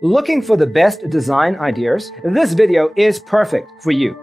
Looking for the best design ideas? This video is perfect for you.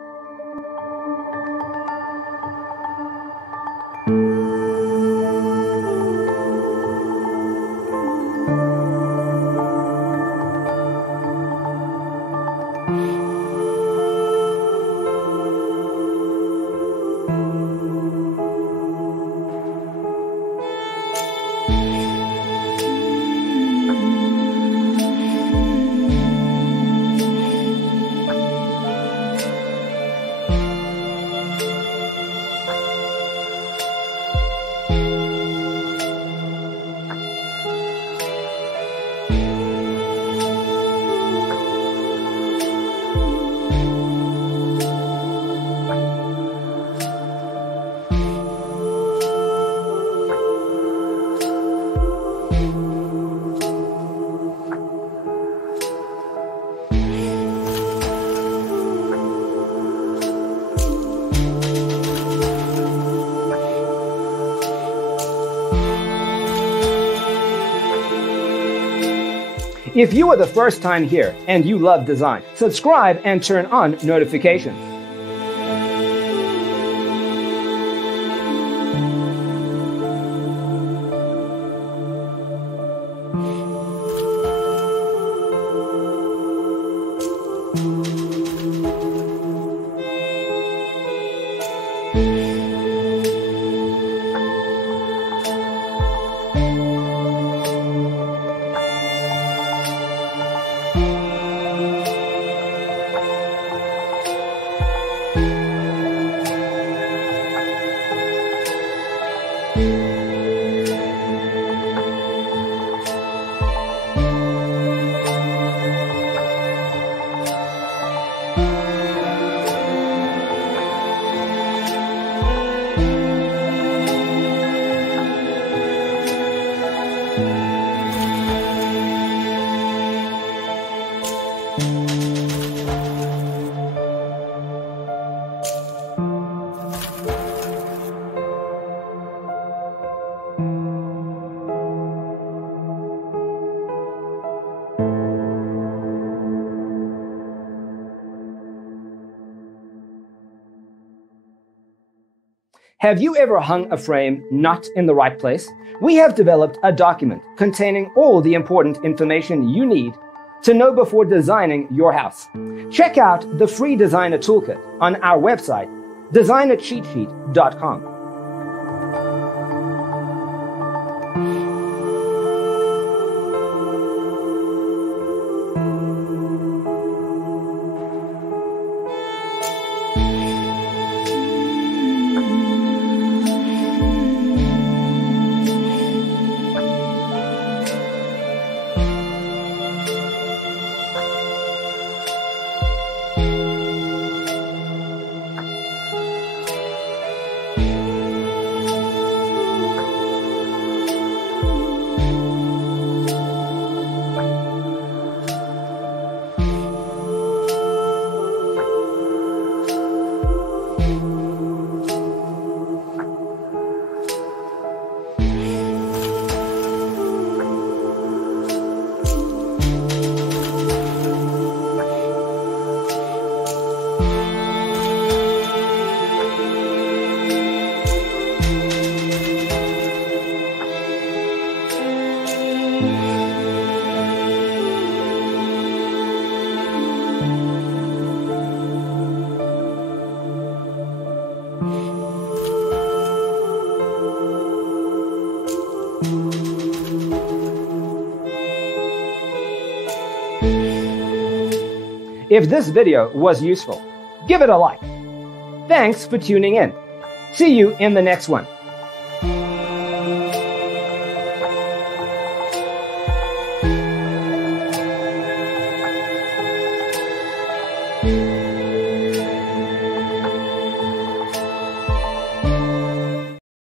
If you are the first time here and you love design, subscribe and turn on notifications. Have you ever hung a frame not in the right place? We have developed a document containing all the important information you need to know before designing your house. Check out the free designer toolkit on our website, designercheatsheet.com. If this video was useful, give it a like. Thanks for tuning in. See you in the next one.